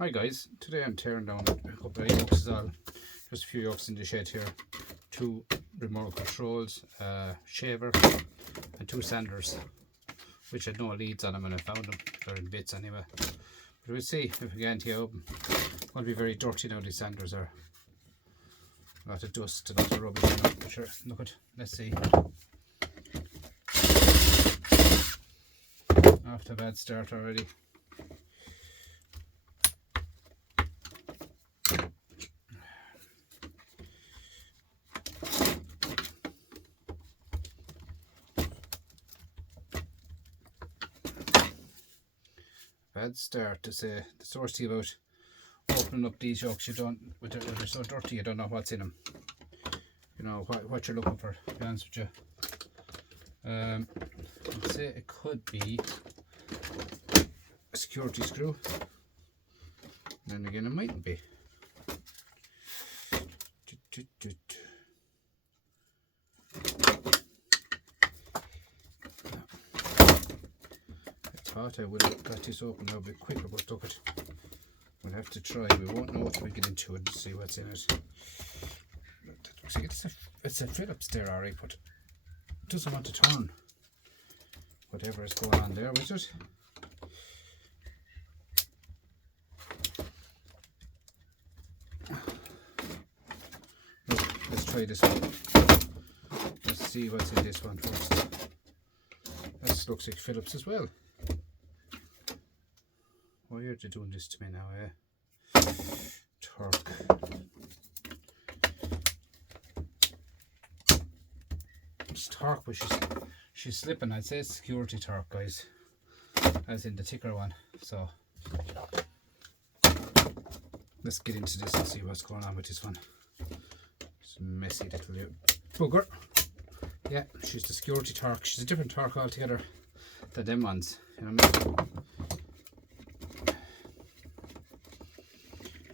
Hi guys, today I'm tearing down a couple of yokes as well. There's a few yokes in the shed here. 2 remote controls, shaver and 2 sanders, which had no leads on them when I found them. They're in bits anyway. But we'll see if we get into open. It's going to be very dirty now, these sanders are. A lot of dust, a lot of rubbish in them. Sure, look at, let's see. Off to a bad start already. Bad start to say. The source tea about opening up these yolks, you don't, when they're so dirty you don't know what's in them. You know what you're looking for, to be honest with you. I'd say it could be a security screw. Then again it mightn't be. I thought I would have got this open a bit quicker, but look it. We'll have to try. We won't know until we get into it and see what's in it. See, it's a Phillips there, alright, but it doesn't want to turn. Whatever is going on there with it. Look, let's try this one. Let's see what's in this one first. This looks like Phillips as well. Why are they doing this to me now, eh? Torque. It's torque, but she's slipping. I'd say it's security torque, guys. As in the thicker one. So let's get into this and see what's going on with this one. It's a messy little bugger. Yeah, she's the security torque. She's a different torque altogether than them ones. You know what I mean?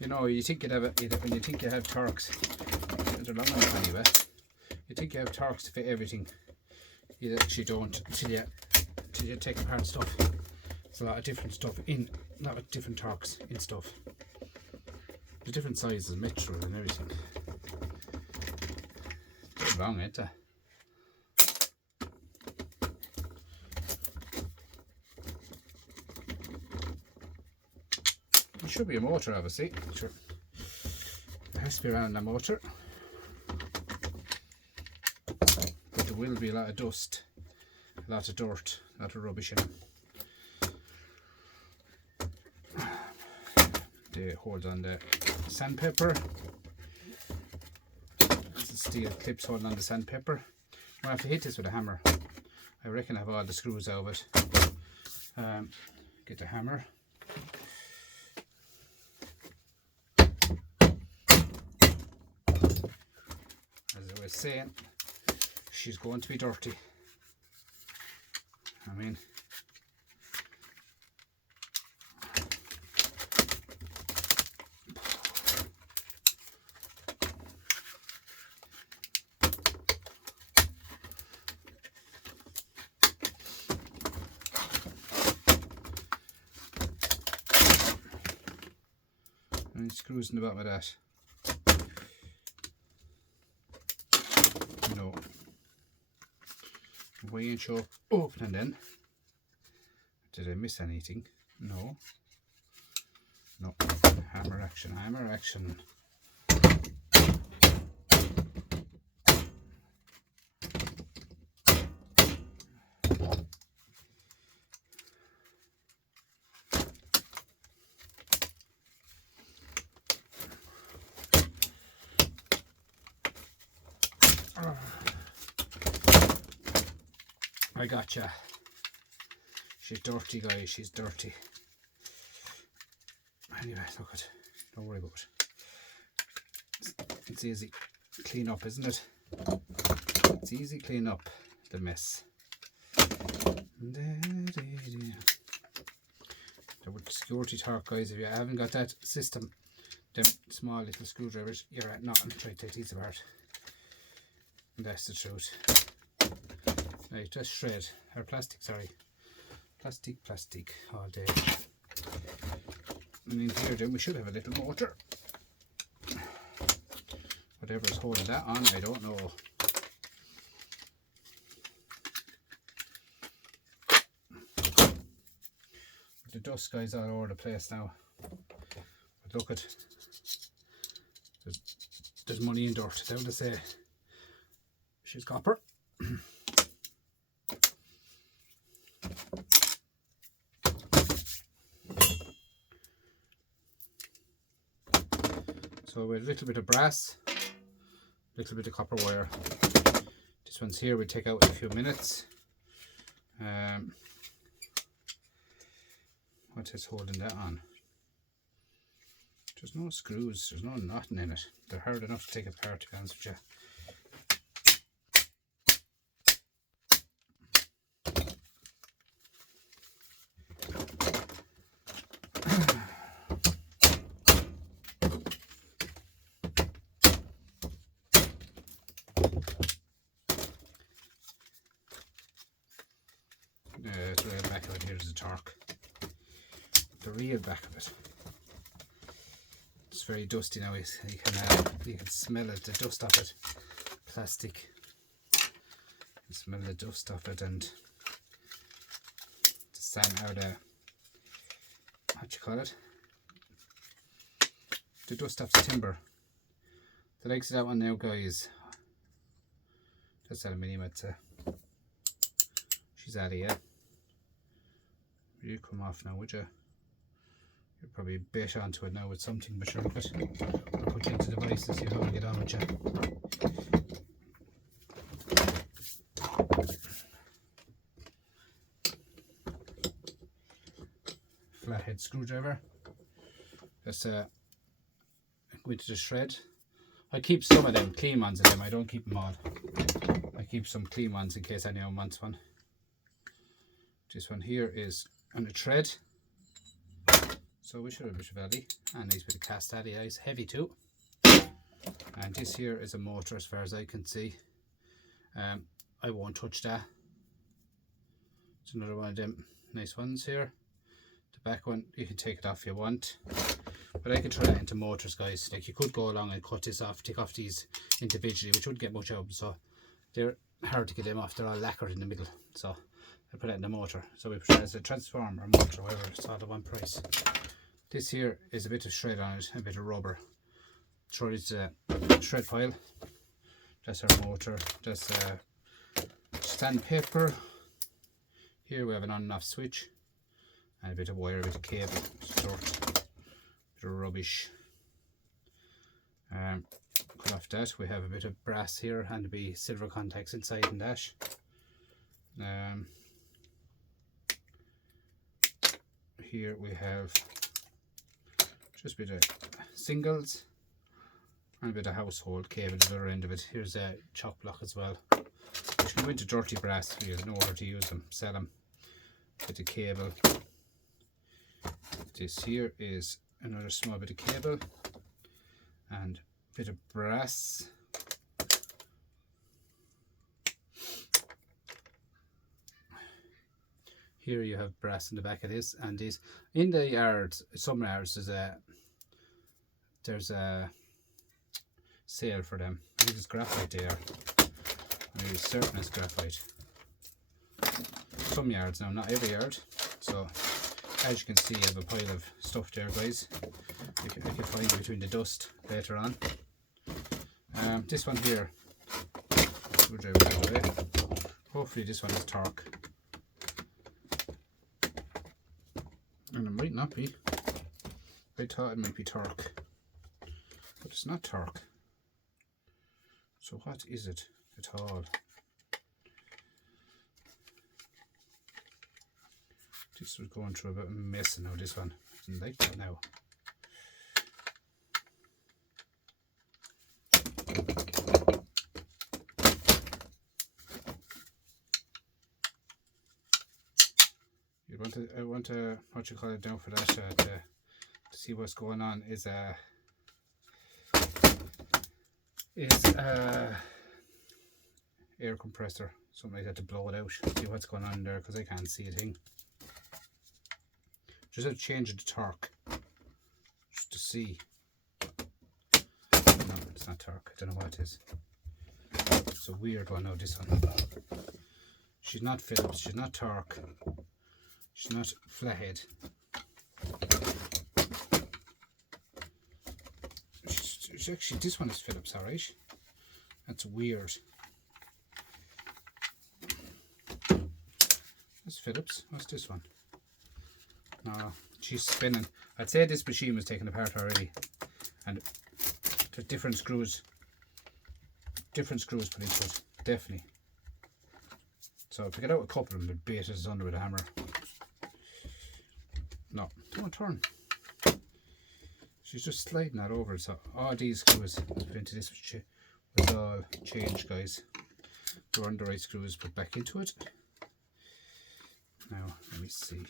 You know, you think you'd have when you think you have torques, they're long enough anyway. You think you have torques to fit everything. You actually don't till you take apart stuff. There's a lot of different stuff in, a lot of different torques in stuff. The different sizes, metal and everything. It's wrong, ain't it? It should be a motor, obviously. Sure. It has to be around the motor. But there will be a lot of dust, a lot of dirt, a lot of rubbish in them. They hold on the sandpaper. This is steel clips holding on the sandpaper. I have to hit this with a hammer. I reckon I have all the screws out of it. Get the hammer. As I was saying, she's going to be dirty. I mean, any screws in the bottom of that? No. Way and show open and then. Did I miss anything? No. No. Hammer action, hammer action. I gotcha. She's dirty, guys. She's dirty. Anyway, look at it. Don't worry about it. It's easy clean up, isn't it? It's easy clean up the mess. The security torque, guys. If you haven't got that system, them small little screwdrivers, you're at nothing. Try to take these apart. And that's the truth. Right, just shred, or plastic, sorry. Plastic all day. And in here then we should have a little motor. Whatever is holding that on, I don't know. The dust guys all over the place now. But look at, there's money in dirt. Down to say she's copper. So with a little bit of brass, a little bit of copper wire. This one's here we take out in a few minutes. What is holding that on? There's no screws, there's no knotting in it. They're hard enough to take apart, to be honest with you. The real back of it here is the torque. The real back of it. It's very dusty now. You can smell it, the dust off it. Plastic. You can smell the dust off it and the sand out of, what you call it? The dust off the timber. The likes of that one now, guys. That's aluminium, I'd say. She's out of here. You come off now, would you? You're probably bit onto it now with something, but sure, look at it. I'll put you into the device and see how I get on with you. Flathead screwdriver. That's going to the shred. I keep some of them clean ones of them. I don't keep them all. I keep some clean ones in case anyone wants one. This one here is on a tread, so we should have a bit of belly and nice bit of cast out. It's heavy too. And this here is a motor as far as I can see. I won't touch that. It's another one of them nice ones here. The back one, you can take it off if you want, but I could turn it into motors, guys. Like, you could go along and cut this off, take off these individually, which wouldn't get much out of them, so they're hard to get them off. They're all lacquered in the middle, so I put it in the motor. So we put it as a transformer or motor, whatever, it's all at one price. This here is a bit of shred on it, a bit of rubber. Throw it to a shred pile. That's our motor. That's sandpaper. Here we have an on and off switch. And a bit of wire, a bit of cable, dirt, bit of rubbish. Cut off that. We have a bit of brass here and be silver contacts inside and that. Here we have just a bit of singles and a bit of household cable at the other end of it. Here's a chock block as well, which can go into dirty brass. You know where to use them, sell them. Bit of cable. This here is another small bit of cable and a bit of brass. Here you have brass in the back of this, and this in the yards. Some yards there's a sale for them. I think it's graphite there. I'm certain it's graphite. Some yards now, not every yard. So as you can see, I have a pile of stuff there, guys. I can find it between the dust later on. This one here, hopefully this one is torque. And it might not be. I thought it might be torque, but it's not torque. So what is it at all? This was going through a bit of a mess now. This one isn't like that now. I want to what you call it down for that to see what's going on is air compressor, something like that, to blow it out. See what's going on there, because I can't see a thing. Just have to change the torque. C. No, it's not Turk. I don't know what it is. It's a weird one now, this one. She's not Phillips, she's not Turk, she's not Flathead. She's actually, this one is Phillips, alright. That's weird. That's Phillips. What's this one? No, she's spinning. I'd say this machine was taken apart already. And there's different screws put into it, definitely. So if we get out a couple of them, we'd bait it under with a hammer. No, don't turn. She's just sliding that over. So all these screws put into this was all changed, guys. They weren't the right screws put back into it. Now let me see.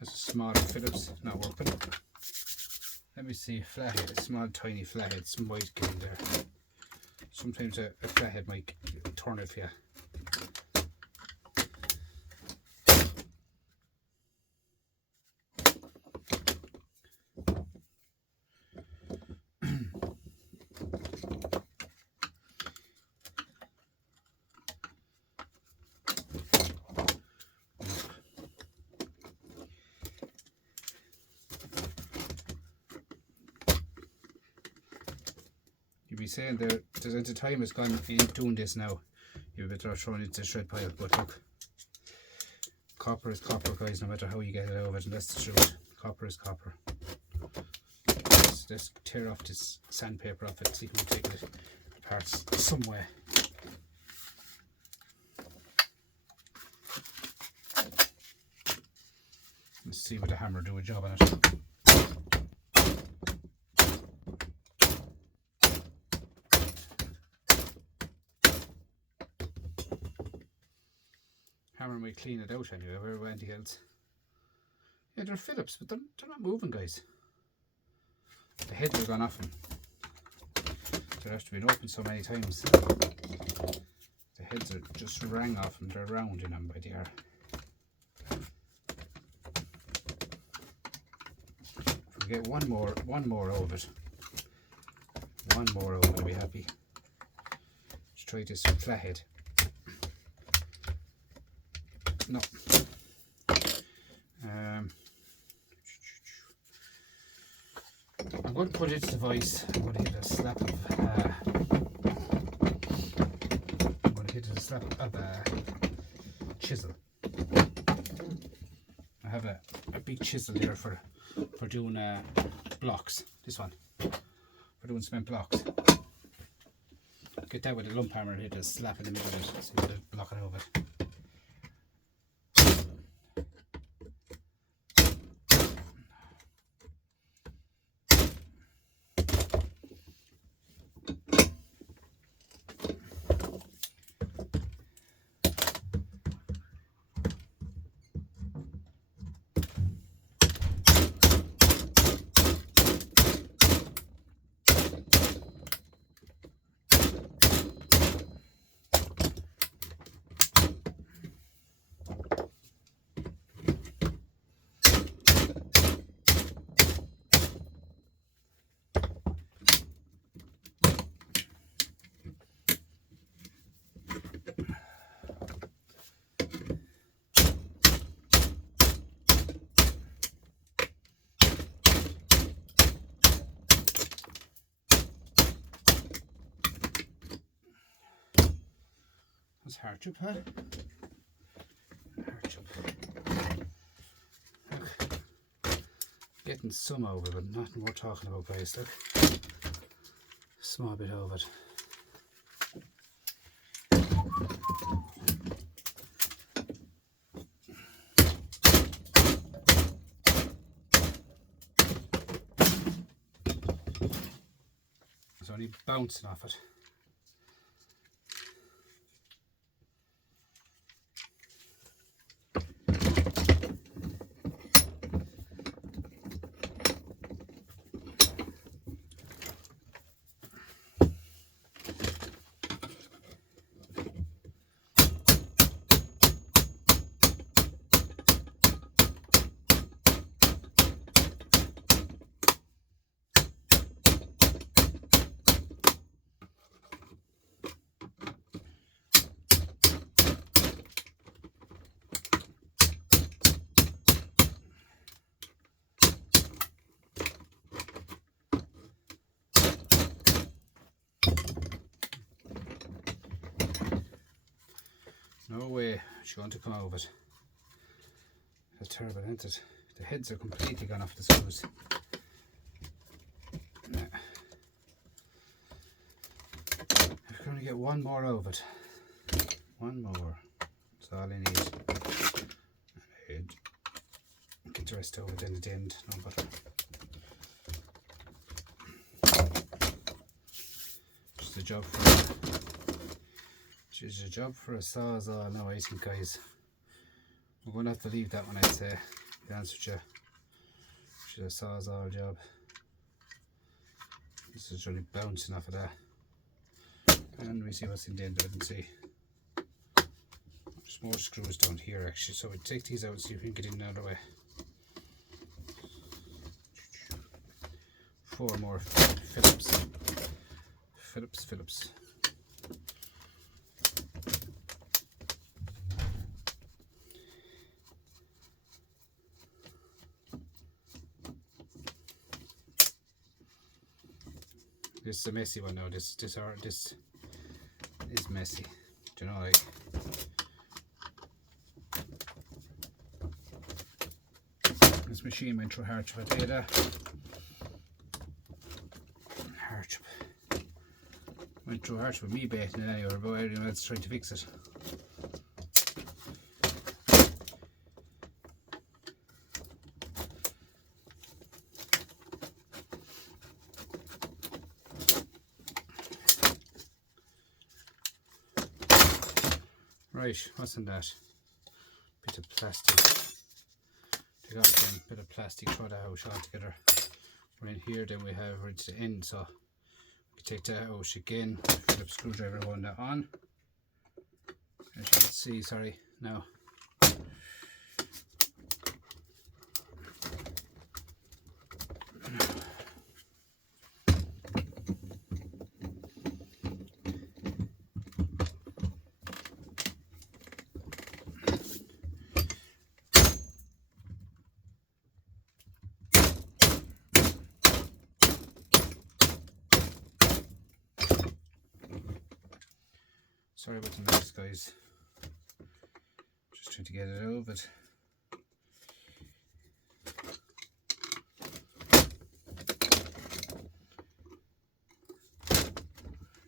There's a smaller Phillips not working. Let me see, flathead, a small tiny flathead, some white in there. Sometimes a flathead might turn it for you. You'd be saying there's a time has gone in doing this now. You'd be better throwing it into the shred pile, but look, copper is copper, guys, no matter how you get it out of it, and that's the truth. Copper is copper. Let's tear off this sandpaper off it, see if we can take it apart somewhere. Let's see what the hammer do a job on it. Hammer might clean it out anyway, where anything else. Yeah, they're Phillips, but they're not moving, guys. The heads are gone off them. They're after been opened so many times. The heads are just rang off them, they're round in them by the hour. If we get one more out of it. One more out of it, I'll be happy. Let's try this flathead. No. I'm going to put its device. I'm going to hit a slap of. I'm going to hit a slap of chisel. I have a big chisel here for doing blocks. This one for doing cement blocks. Get that with a lump hammer and hit a slap in the middle of it. See if it'll block it over. That's hardship, huh? Hardship. Look. Getting some over it, but nothing we're talking about, guys. Look. Small bit of it. It's only bouncing off it. She's going to come out of it. That's terrible, isn't it? The heads are completely gone off the screws. Yeah. We're going to get one more out of it. One more. That's all I need. And get the rest over it in at the end. No bother. Just a job for a sawzall now, I think, guys. We're going to have to leave that one, I'd say. To be honest with you. She's a sawzall job. This is really bouncing off of that. And we see what's in the end of it and see. There's more screws down here actually, so we'll take these out and see if we can get in out of the way. 4 more Phillips. This is a messy one now. This is messy. Do you know, like, this machine went through hardship. I tell you that. Hardship. Went through hardship with me baiting it anyway, but everyone else trying to fix it. Right, what's in that? Bit of plastic. Take off again, bit of plastic, throw that out altogether. We're in here, then we have right to the end, so we can take that out again. Phillips screwdriver going that on. As you can see, sorry, now. Sorry about the mess, guys. Just trying to get it out of it.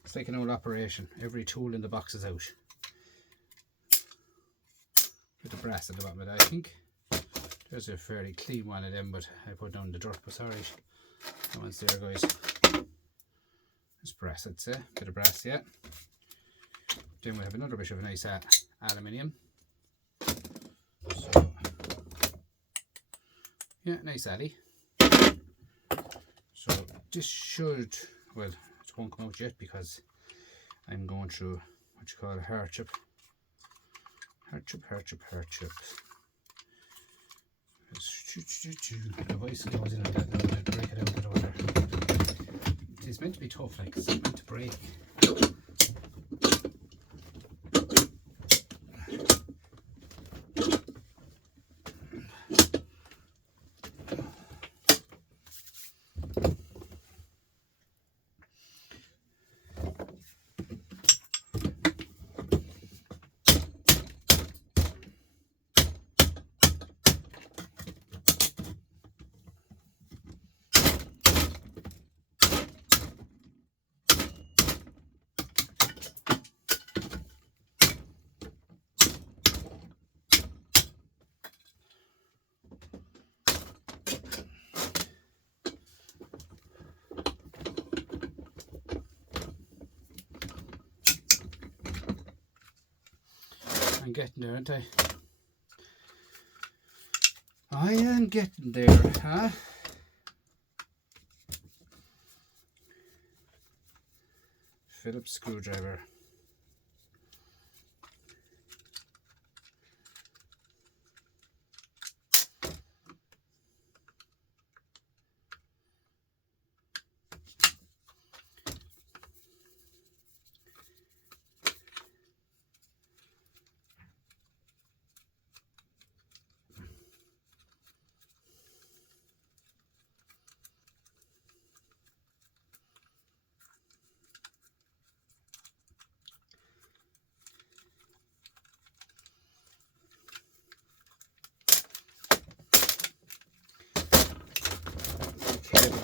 It's like an old operation. Every tool in the box is out. Bit of brass at the bottom of that, I think. There's a fairly clean one of them, but I put down the dirt, but sorry. That one's there, guys. It's brass, I'd say. Bit of brass, yeah. Then we have another bit of nice aluminium. So, yeah, nice alley. So this should, well, it won't come out yet because I'm going through what you call hardship. Hardship. The voice goes in on that now, I'll break it out of the water. It is meant to be tough, like it's meant to break. I'm getting there, aren't I? I am getting there, huh? Phillips screwdriver.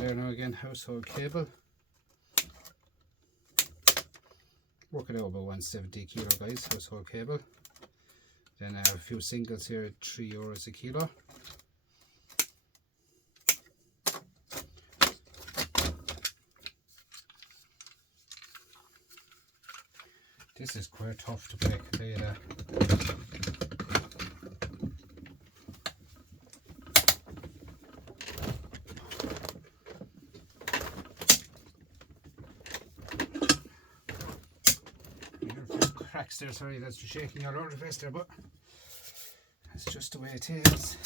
there now again, household cable. Working out about 170 kilo, guys, household cable. Then I have a few singles here at €3 a kilo. This is quite tough to break, I'll tell you that. Cracks there, sorry, that's just shaking all over the place there, but that's just the way it is.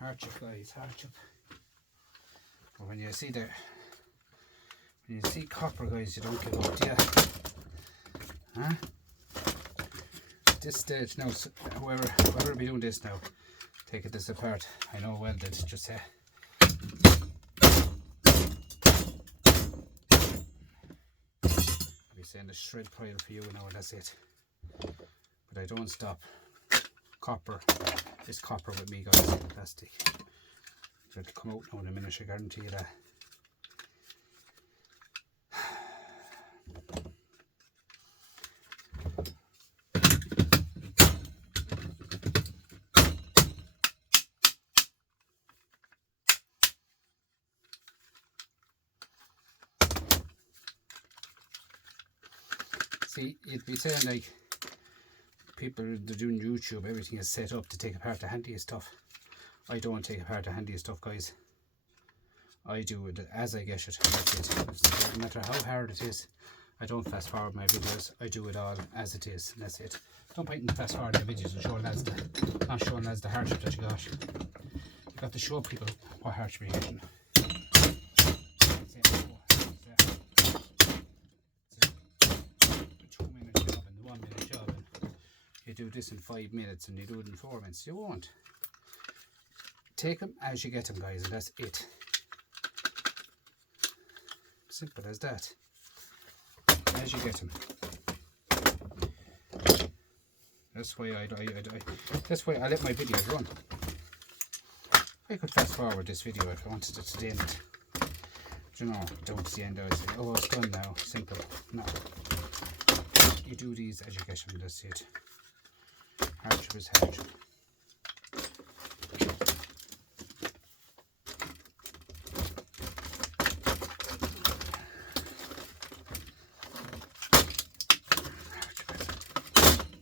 Hardship, guys, hardship. But when you see copper, guys, you don't give up, do you? Huh? At this stage now, whoever be doing this now, taking this apart, I know well that just I'll be saying the shred pile for you now, that's it. But I don't stop. Copper is copper with me, guys, plastic. It'll come out now in a minute, I guarantee you that. See, you'd be saying like people that are doing YouTube, everything is set up to take apart the handiest stuff. I don't take apart the handiest stuff, guys. I do it as I get it. That's it. No matter how hard it is, I don't fast forward my videos. I do it all as it is, and that's it. Don't point and fast forward the videos and show lads not showing lads the hardship that you got. You got to show people what hardship you're getting. You do this in 5 minutes and you do it in 4 minutes. You won't. Take them as you get them, guys, and that's it. Simple as that. As you get them. That's why that's why I let my videos run. I could fast forward this video if I wanted it to the end. You know, don't to the end. I would say, oh, it's done now. Simple. No. You do these as you get them. That's it. Hardship is hardship.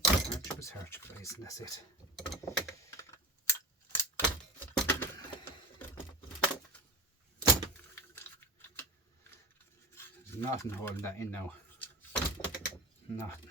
Hardship is hardship, guys, and that's it. There's nothing holding that in now. Nothing.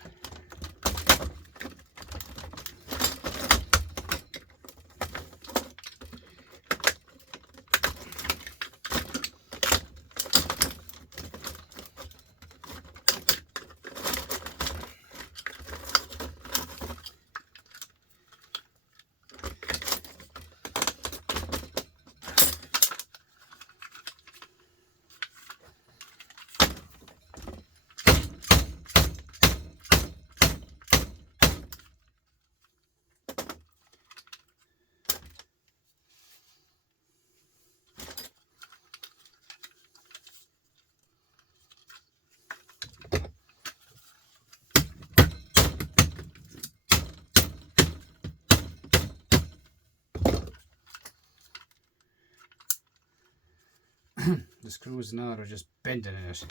The screws now are just bending in it.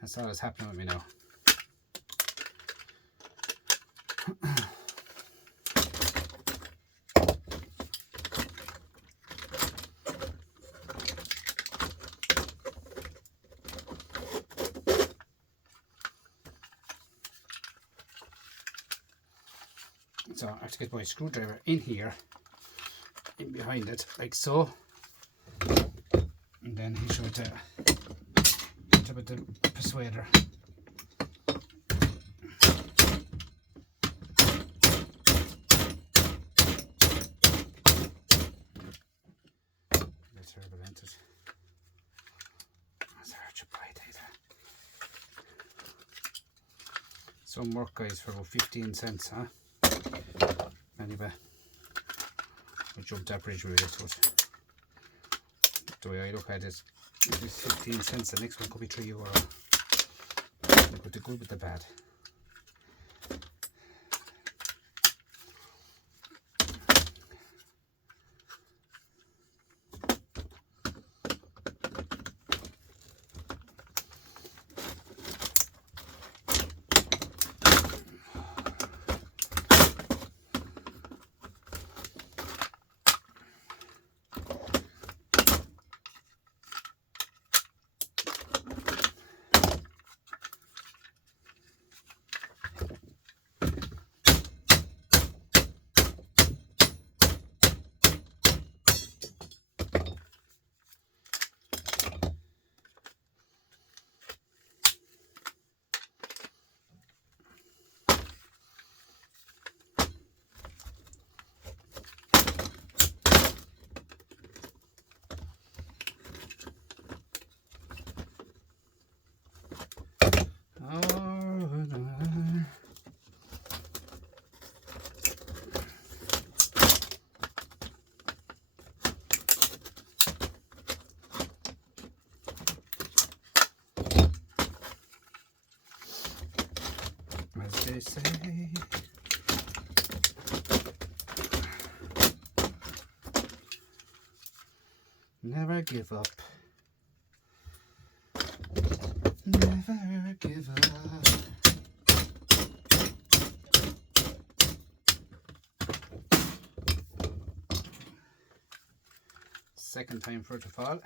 That's all that's happening with me now. So I have to get my screwdriver in here, in behind it, like so. And then he should put with the persuader. Some work, guys, for about 15 cents, huh? Anyway, we jumped that bridge with it, but the way I look at it, if it's 15 cents, the next one could be €3. We got the good with the bad. As they say, never give up. Never give up. Second time for it to fall.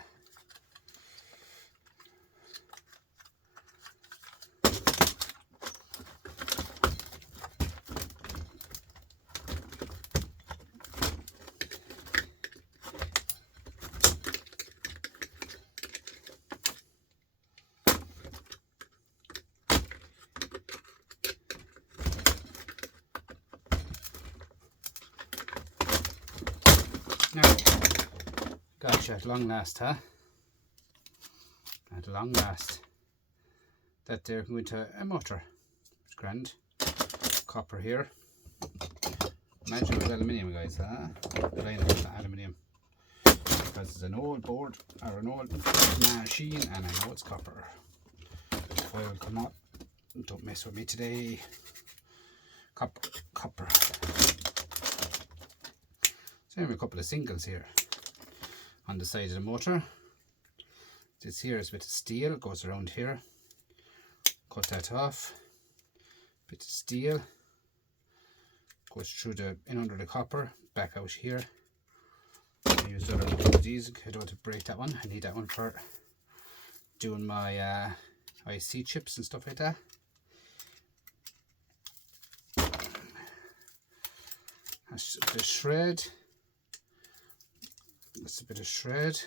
Now, gotcha at long last, huh? At long last. That there can go into a motor. It's grand. Copper here. Imagine it was aluminium, guys, huh? Line with aluminium. Because it's an old board or an old machine, and I know it's copper. Oil come up. Don't mess with me today. Copper. So a couple of singles here on the side of the motor. This here is a bit of steel, goes around here. Cut that off. Bit of steel goes through the in under the copper, back out here. I use the other one of these. I don't want to break that one. I need that one for doing my IC chips and stuff like that. That's a bit of shred. That's a bit of shred.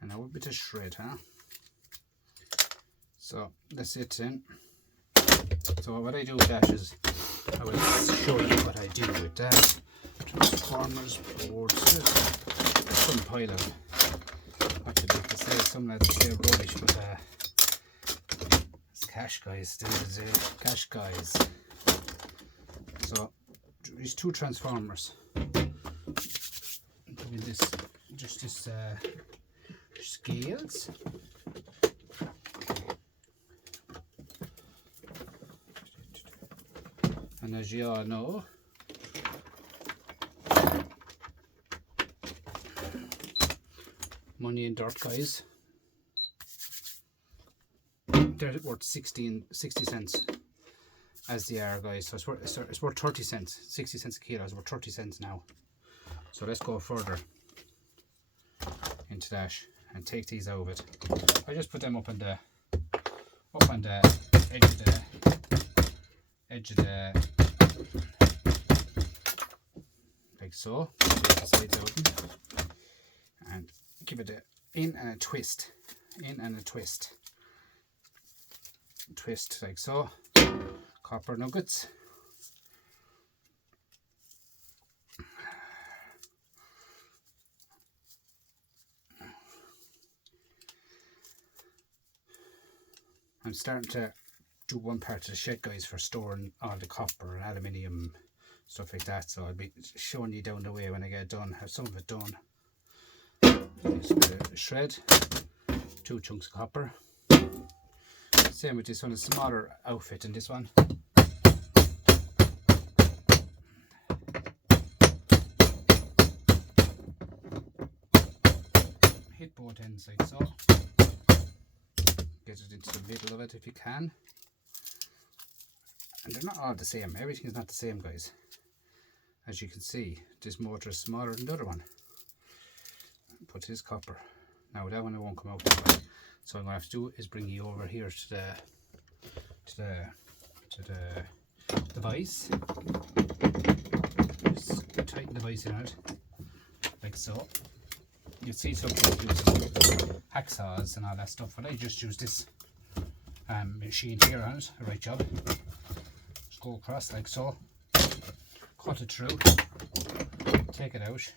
And now a bit of shred, huh? So that's it then. So what I do with that is I will show you what I do with that. Transformers, boards, some pile of what you like to say. Some lads say rubbish, but it's cash, guys. This is cash, guys. So these two transformers. Doing this, just this scales. And as you all know, money and dirt, guys, they're worth 60 cents as they are, guys. So it's worth 30 cents. 60 cents a kilo is worth 30 cents now. So let's go further into that and take these out of it. I just put them up on the edge of the like so. Take the sides open and give it a in and a twist, in and a twist like so. Copper nuggets. I'm starting to do one part of the shed, guys, for storing all the copper and aluminium, stuff like that. So I'll be showing you down the way when I get done, have some of it done. Just a bit of shred, 2 chunks of copper. Same with this one, a smaller outfit than this one. Hit both ends like so. Get it into the middle of it if you can. And they're not all the same. Everything is not the same, guys. As you can see, this motor is smaller than the other one. Put this copper. Now that one won't come out that way. So what I'm going to have to do is bring you over here to the vise. Just tighten the vise in it, like so. You see some people use hacksaws and all that stuff, but I just use this machine here on it, a right job. Just go across like so, cut it through, take it out.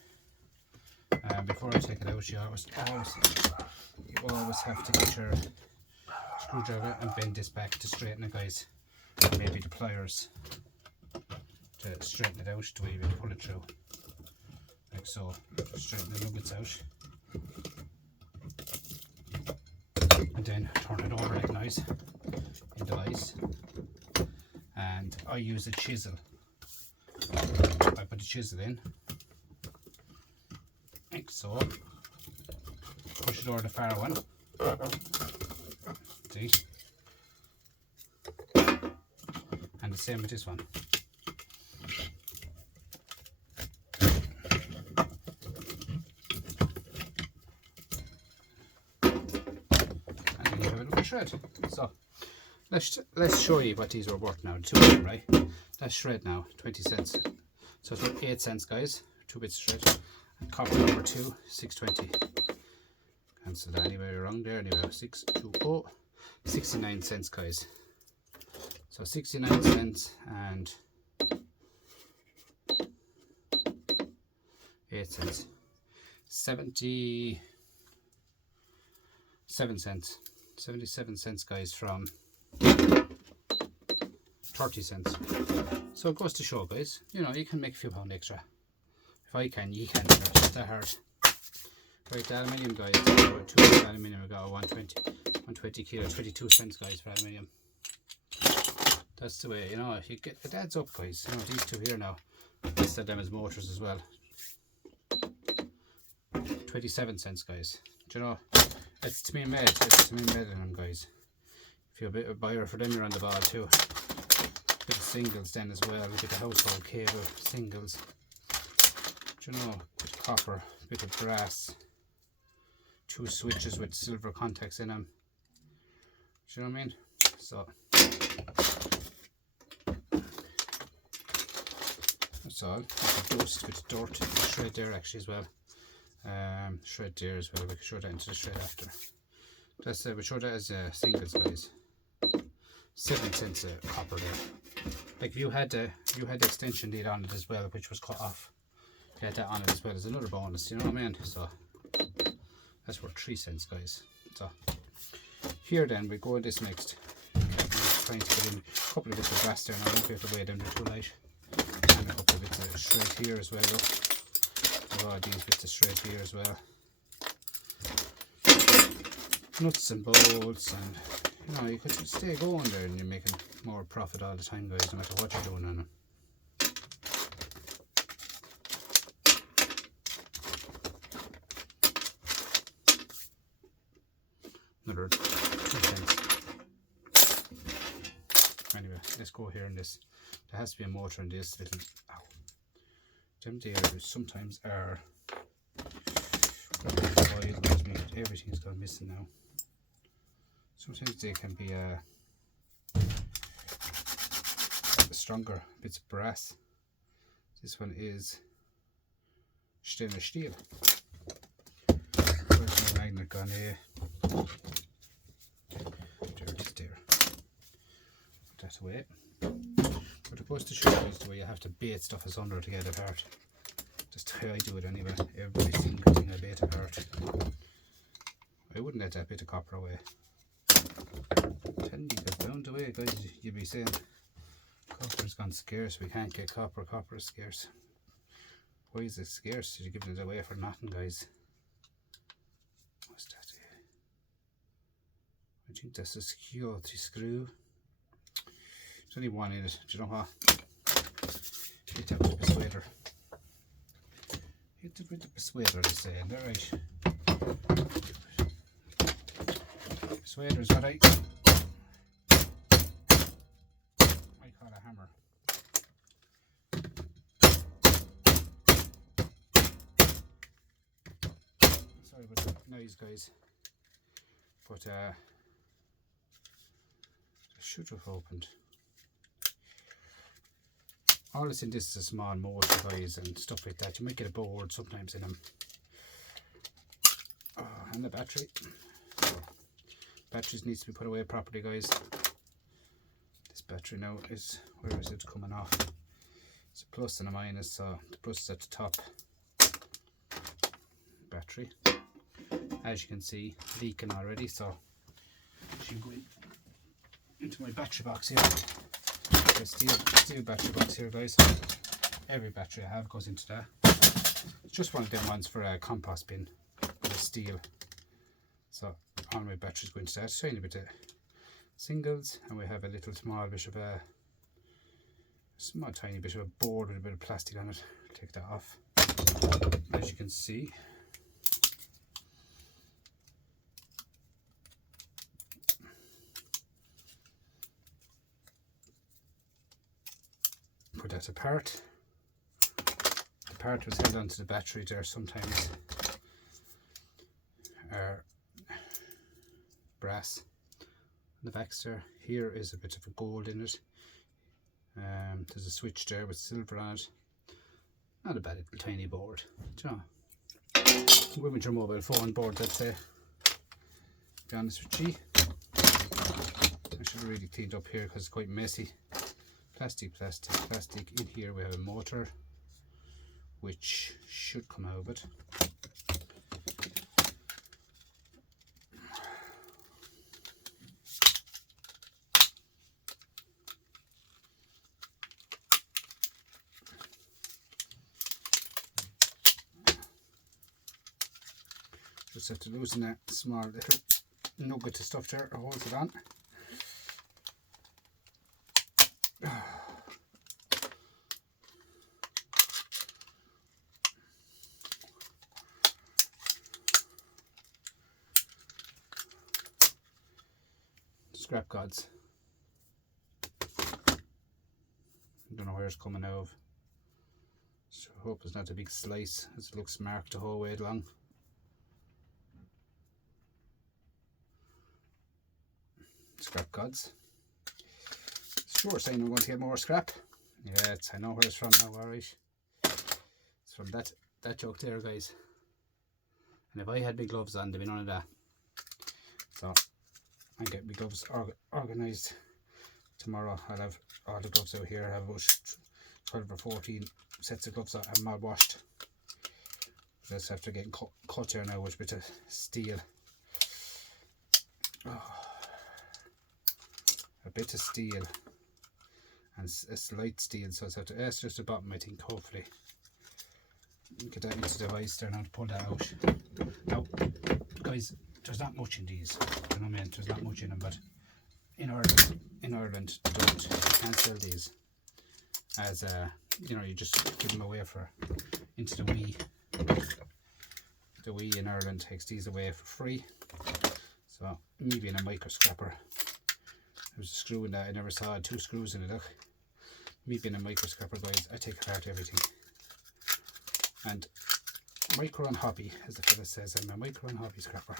Before I take it out, you always have to get your screwdriver and bend this back to straighten it, guys. And maybe the pliers to straighten it out the way you pull it through, like so. Straighten the nuggets out, and then turn it over like nice in the vise. And I use a chisel. I put the chisel in, like so. Push it over the far one. See? And the same with this one. And then you have a little shred. So let's show you what these are worth now. 2 of them, right? That's shred now, 20 cents. So it's worth 8 cents, guys. 2 bits of shred. And copper number 2, 6.20. Cancel that anywhere wrong there. Anyway, 620, 69 cents, guys. So 69 cents and 8 cents. 77 cents. 77 cents, guys, from 30 cents. So it goes to show, guys, you know, you can make a few pound extra. If I can, you can. It's not that hard. Right, the aluminium, guys, 2 aluminium, we got 120 kilo, 22 cents, guys, for aluminium. That's the way, you know, you get, it adds up, guys. You know, these two here now, I sell them as motors as well. 27 cents, guys. Do you know, it's to me made, in them, guys. If you're a bit of a buyer for them, you're on the ball too. A bit of singles then as well, a bit of household cable, singles. Do you know, a bit of copper, a bit of brass. 2 switches with silver contacts in them. Do you know what I mean? So that's all. That's a dust with dirt, shred there actually as well. Shred there as well. We can show that into the shred after. That's we show that as singles, guys. 7 cents copper there. Like if you had the extension lead on it as well, which was cut off. You had that on it as well as another bonus. You know what I mean? So that's worth 3 cents, guys. So here then we go with this next. Trying to get in a couple of bits of brass there, and I won't be able to weigh them, they're too light. And a couple of bits of shred here as well. Look. These bits of shred here as well. Nuts and bolts, and you know, you could stay going there and you're making more profit all the time, guys, no matter what you're doing on them. Another 2 cents. Anyway, let's go here in this. There has to be a motor in this little. Ow. Them there sometimes are. Everything's gone missing now. Sometimes they can be stronger bits of brass. This one is stainless steel. Where's my magnet gone here? There it is there. Put that away. But it goes to show you the way you have to bait stuff asunder to get it apart. Just the way I do it anyway. Every single thing I bait apart. I wouldn't let that bit of copper away. 10 litres down the way, guys. You'd be saying copper's gone scarce. We can't get copper. Copper is scarce. Why is it scarce? You're giving it away for nothing, guys. What's that? I think that's a security screw. There's only one in it. Do you know what? Hit that with the persuader. Hit it with the persuader, they're saying. Alright. Persuader is what I call a hammer. Sorry about the noise, guys. But it should have opened. All that's in this is a small motor, guys, and stuff like that. You might get a board sometimes in them. Oh, and the battery. So, batteries needs to be put away properly, guys. This battery now is, where is it coming off? It's a plus and a minus, so the plus is at the top. Battery, as you can see, leaking already, so she'll go into my battery box here. A steel battery box here, guys. Every battery I have goes into that. It's just one of them ones for a compost bin, with steel. So all my batteries go into that. Tiny bit of singles, and we have a little small bit of a tiny bit of a board with a bit of plastic on it. Take that off. As you can see, put that apart. The part was held onto the battery there sometimes. Brass. The back there, here is a bit of a gold in it. There's a switch there with silver on it. Not a bad little tiny board. Go with your mobile phone board, let's say. To be honest with you, I should have really cleaned up here because it's quite messy. Plastic. In here we have a motor, which should come out of it. Just have to loosen that small little nugget of stuff there to hold it on. Scrap gods. I don't know where it's coming out of. So I hope it's not a big slice, as it looks marked the whole way along. Scrap gods. Sure, saying I'm going to get more scrap. Yeah, I know where it's from now, alright. It's from that joke there, guys. And if I had my gloves on, there'd be none of that. So I get my gloves organised. Tomorrow I'll have all the gloves out here. I have about 12 or 14 sets of gloves out and mal washed. Just after getting cut here now with a bit of steel. Oh. A bit of steel, and it's light steel, so it's just the bottom, I think. Hopefully get that into the vise there now to pull that out. Now guys, there's not much in these, you know what I mean? There's not much in them, but in Ireland you can't sell these as you know, you just give them away for into the Wee in Ireland takes these away for free. So me being a micro scrapper, there's a screw in that I never saw, 2 screws in it. Look, me being a micro scrapper, guys, I take apart everything. And micro and hobby, as the fella says, I'm a micro and hobby scrapper.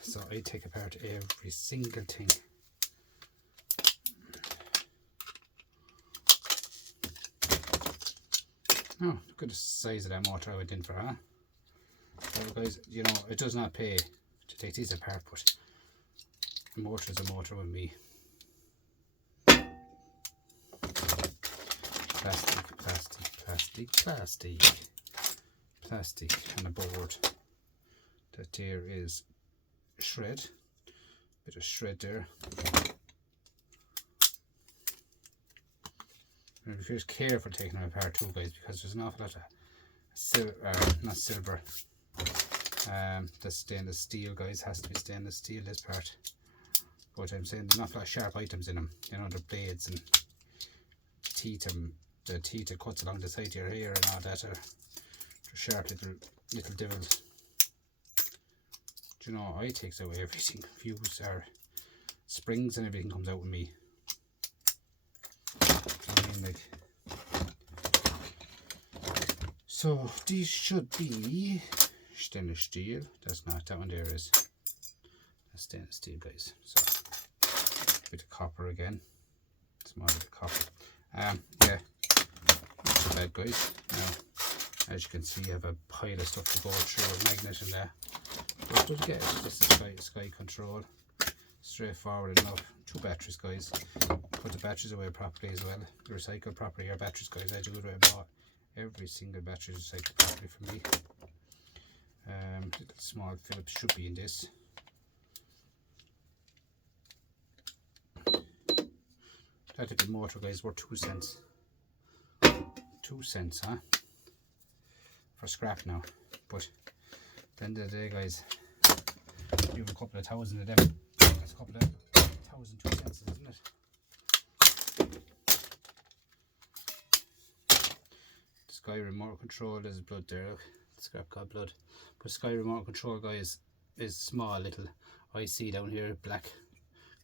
So I take apart every single thing. Oh, look at the size of that motor I went in for, huh? So guys, you know, it does not pay to take these apart, but a motor is a motor with me. Plastic and a board. That there is shred. Bit of shred there. And be very careful taking them apart too, guys, because there's an awful lot of not silver. The stainless steel, guys, has to be stainless steel, this part. But I'm saying there's an awful lot of sharp items in them. You know, the blades and teeth, and the teeth that cuts along the side of your hair and all that are sharp little devils. Do you know, I takes away everything. Fuse or springs and everything comes out with me. I mean, like, so these should be stainless steel. That's not, that one there is. That's stainless steel, guys. So a bit of copper again. Small bit of copper. Yeah, not too bad, guys. Now, as you can see, I have a pile of stuff to go through, a magnet and that. Just to get it, just the sky control. Straightforward enough. 2 batteries, guys. Put the batteries away properly as well. Recycle properly your batteries, guys. I do it. I bought every single battery recycled properly for me. Little small Phillips should be in this. That little motor, guys, worth 2 cents. 2 cents, huh? For scrap now. But at the end of the day, guys, you have a couple of thousand of them. That's a couple of 1,000 2 cents, isn't it? The Sky remote control, there's blood there. Look, the scrap got blood. But Sky remote control, guys, is small little IC down here, black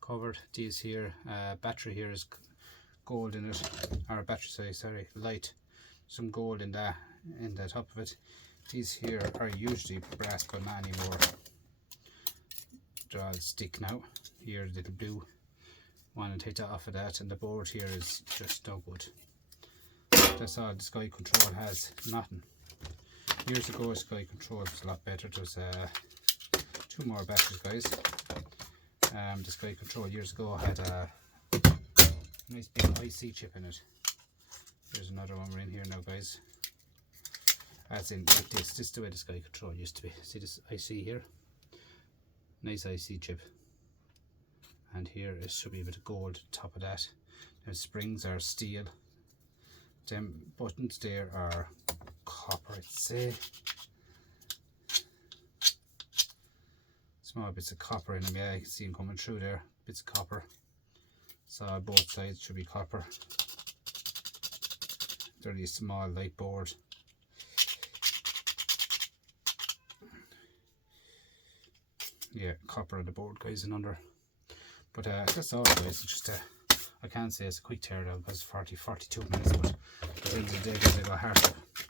covered. These here, battery here is gold in it, or battery size, sorry, light. Some gold in the top of it. These here are usually brass, but not anymore. They're all stick now. Here's little blue one, and take that off of that, and the board here is just no good. That's all the Sky control has, nothing. Years ago, Sky control was a lot better. There's 2 more batteries, guys. The Sky control years ago had a nice big IC chip in it. There's another one we're in here now, guys. As in like this. This is the way the Sky control used to be. See this IC here? Nice IC chip. And here it should be a bit of gold top of that. The springs are steel. Them buttons there are copper, I'd say. Small bits of copper in them, yeah, you can see them coming through there. Bits of copper. So both sides should be copper. Very small light board. Yeah, copper on the board, guys, and under. But that's all, guys. It's just I can't say it's a quick teardown because 42 minutes, but at the end of the day, guys, I got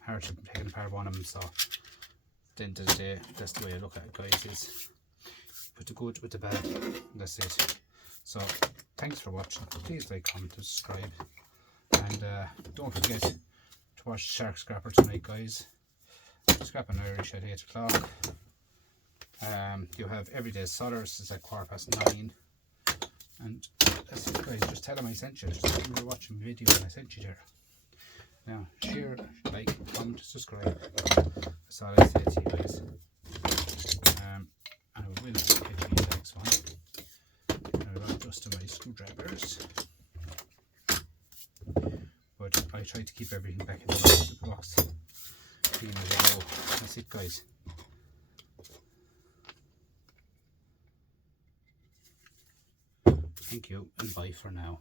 hard to taking apart one of them. So at the end of the day, that's the way I look at it, guys. Is put the good with the bad. That's it. So thanks for watching. Please like, comment, and subscribe, and don't forget to watch Shark Scrapper tonight, guys. Scrapping Irish at 8 o'clock. You have everyday solders. It's at 9:15. And that's it, guys. Just tell them I sent you. Just tell them you're watching the video and I sent you there. Now, share, like, comment, subscribe. That's all I say to you, guys. And I will catch you in the next one. I will adjust my screwdrivers. But I try to keep everything back in the box. Clean as I go. That's it, guys. Thank you and bye for now.